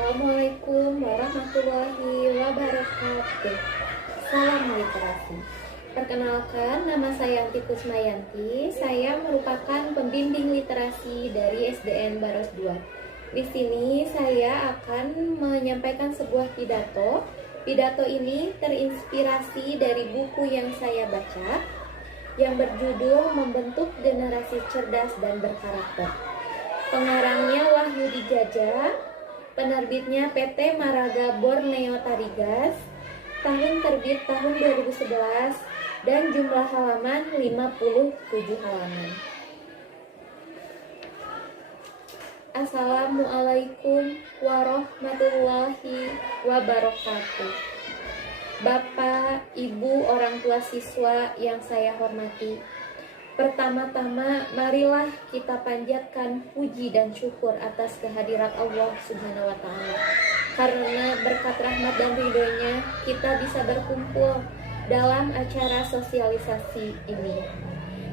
Assalamualaikum warahmatullahi wabarakatuh. Salam literasi. Perkenalkan, nama saya Yanti Kusmayanti. Saya merupakan pembimbing literasi dari SDN Baros 2. Di sini saya akan menyampaikan sebuah pidato. Pidato ini terinspirasi dari buku yang saya baca yang berjudul Membentuk Generasi Cerdas dan Berkarakter. Pengarangnya Wahyudi Jaja, penerbitnya PT Maraga Borneo Tarigas, tahun terbit tahun 2011, dan jumlah halaman 57 halaman. Assalamualaikum warahmatullahi wabarakatuh. Bapak, Ibu, orang tua siswa yang saya hormati, pertama-tama marilah kita panjatkan puji dan syukur atas kehadirat Allah Subhanahu wa Ta'ala. Karena berkat rahmat dan ridhonya kita bisa berkumpul dalam acara sosialisasi ini.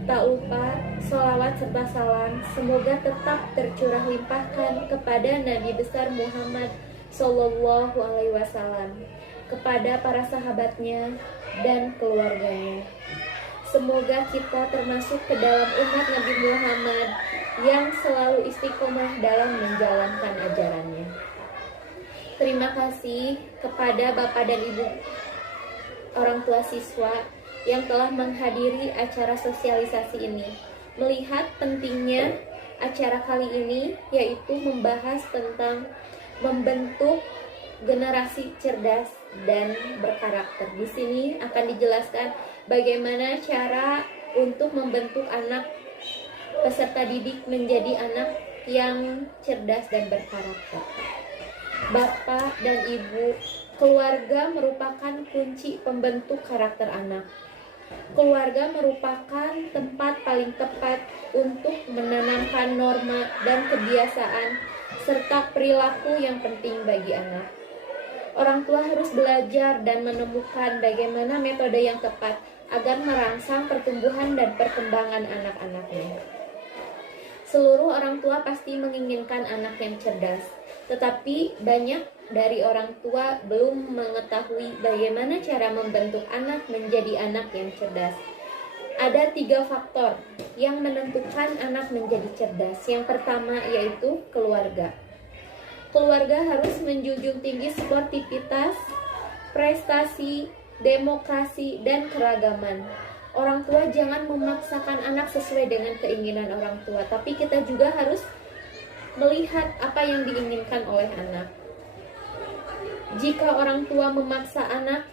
Tak lupa sholawat serta salam semoga tetap tercurah limpahkan kepada Nabi besar Muhammad Sallallahu Alaihi Wasallam, kepada para sahabatnya dan keluarganya. Semoga kita termasuk ke dalam umat Nabi Muhammad yang selalu istiqomah dalam menjalankan ajarannya. Terima kasih kepada Bapak dan Ibu orang tua siswa yang telah menghadiri acara sosialisasi ini. Melihat pentingnya acara kali ini, yaitu membahas tentang membentuk generasi cerdas dan berkarakter. Di sini akan dijelaskan bagaimana cara untuk membentuk anak peserta didik menjadi anak yang cerdas dan berkarakter. Bapak dan Ibu, keluarga merupakan kunci pembentuk karakter anak. Keluarga merupakan tempat paling tepat untuk menanamkan norma dan kebiasaan serta perilaku yang penting bagi anak. Orang tua harus belajar dan menemukan bagaimana metode yang tepat agar merangsang pertumbuhan dan perkembangan anak-anaknya. Seluruh orang tua pasti menginginkan anak yang cerdas, tetapi banyak dari orang tua belum mengetahui bagaimana cara membentuk anak menjadi anak yang cerdas. Ada 3 faktor yang menentukan anak menjadi cerdas. Yang pertama yaitu keluarga. Keluarga harus menjunjung tinggi sportivitas, prestasi, demokrasi, dan keragaman. Orang tua jangan memaksakan anak sesuai dengan keinginan orang tua, tapi kita juga harus melihat apa yang diinginkan oleh anak. Jika orang tua memaksa anak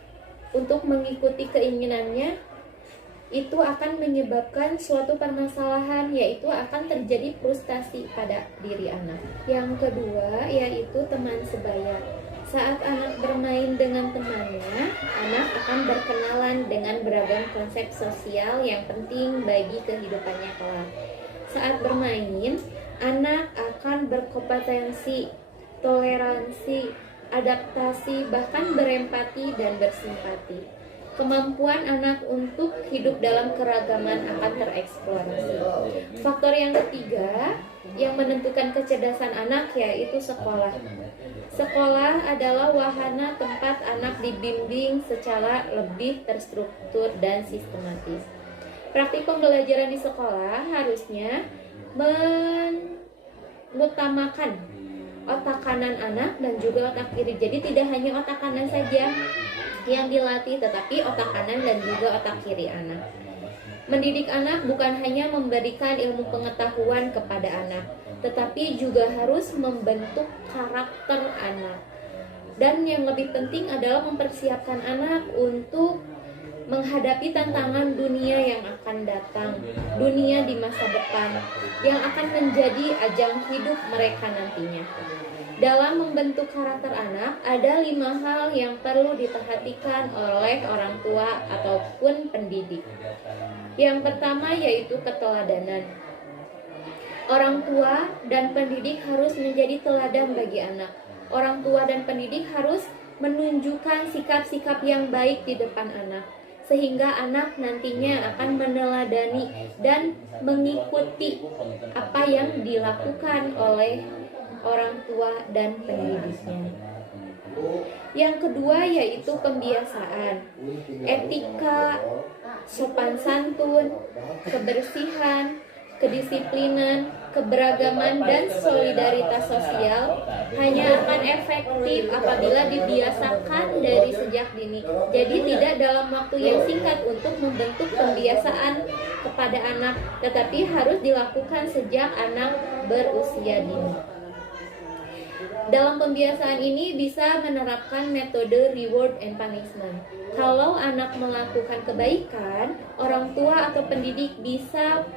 untuk mengikuti keinginannya, itu akan menyebabkan suatu permasalahan, yaitu akan terjadi frustasi pada diri anak. Yang kedua yaitu teman sebaya. Saat anak bermain dengan temannya, anak akan berkenalan dengan beragam konsep sosial yang penting bagi kehidupannya kelak. Saat bermain, anak akan berkompetensi, toleransi, adaptasi, bahkan berempati dan bersimpati. Kemampuan anak untuk hidup dalam keragaman akan tereksplorasi. Faktor yang ketiga yang menentukan kecerdasan anak yaitu sekolah. Sekolah adalah wahana tempat anak dibimbing secara lebih terstruktur dan sistematis. Praktik pembelajaran di sekolah harusnya mengutamakan otak kanan anak dan juga otak kiri. Jadi tidak hanya otak kanan saja yang dilatih, tetapi otak kanan dan juga otak kiri anak. Mendidik anak bukan hanya memberikan ilmu pengetahuan kepada anak, tetapi juga harus membentuk karakter anak. Dan yang lebih penting adalah mempersiapkan anak untuk menghadapi tantangan dunia yang akan datang, dunia di masa depan, yang akan menjadi ajang hidup mereka nantinya. Dalam membentuk karakter anak, ada 5 hal yang perlu diperhatikan oleh orang tua ataupun pendidik. Yang pertama yaitu keteladanan. Orang tua dan pendidik harus menjadi teladan bagi anak. Orang tua dan pendidik harus menunjukkan sikap-sikap yang baik di depan anak, sehingga anak nantinya akan meneladani dan mengikuti apa yang dilakukan oleh orang tua, dan pendidiknya. Yang kedua yaitu pembiasaan, etika, sopan santun, kebersihan, kedisiplinan, keberagaman, dan solidaritas sosial hanya akan efektif apabila dibiasakan dari sejak dini. Jadi tidak dalam waktu yang singkat untuk membentuk pembiasaan kepada anak, tetapi harus dilakukan sejak anak berusia dini. Dalam pembiasaan ini bisa menerapkan metode reward and punishment. Kalau anak melakukan kebaikan, orang tua atau pendidik bisa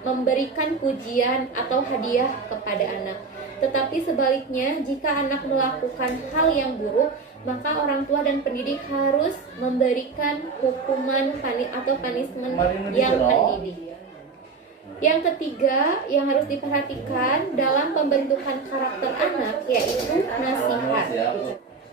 memberikan pujian atau hadiah kepada anak. Tetapi sebaliknya, jika anak melakukan hal yang buruk, maka orang tua dan pendidik harus memberikan hukuman atau punishment yang mendidik. Yang ketiga yang harus diperhatikan dalam pembentukan karakter anak yaitu nasihat.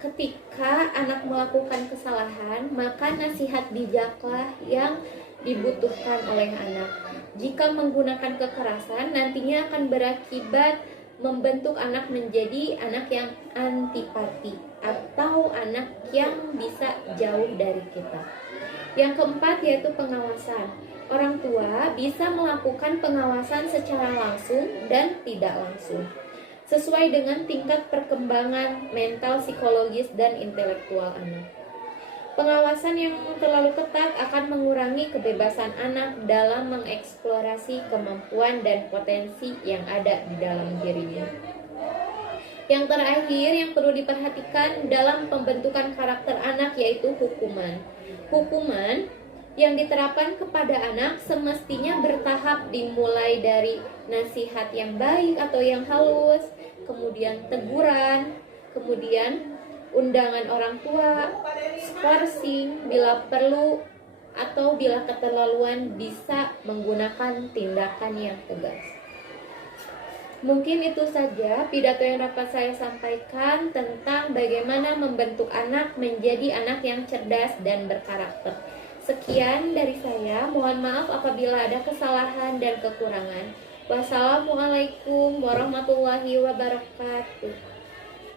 Ketika anak melakukan kesalahan, maka nasihat bijaklah yang dibutuhkan oleh anak. Jika menggunakan kekerasan, nantinya akan berakibat membentuk anak menjadi anak yang antipati atau anak yang bisa jauh dari kita. Yang keempat yaitu pengawasan. Orang tua bisa melakukan pengawasan secara langsung dan tidak langsung, sesuai dengan tingkat perkembangan mental, psikologis, dan intelektual anak. Pengawasan yang terlalu ketat akan mengurangi kebebasan anak dalam mengeksplorasi kemampuan dan potensi yang ada di dalam dirinya. Yang terakhir yang perlu diperhatikan dalam pembentukan karakter anak yaitu hukuman. Hukuman yang diterapkan kepada anak semestinya bertahap, dimulai dari nasihat yang baik atau yang halus, kemudian teguran, kemudian undangan orang tua, skorsing bila perlu, atau bila keterlaluan bisa menggunakan tindakan yang tegas. Mungkin itu saja pidato yang dapat saya sampaikan tentang bagaimana membentuk anak menjadi anak yang cerdas dan berkarakter. Sekian dari saya, mohon maaf apabila ada kesalahan dan kekurangan. Wassalamualaikum warahmatullahi wabarakatuh.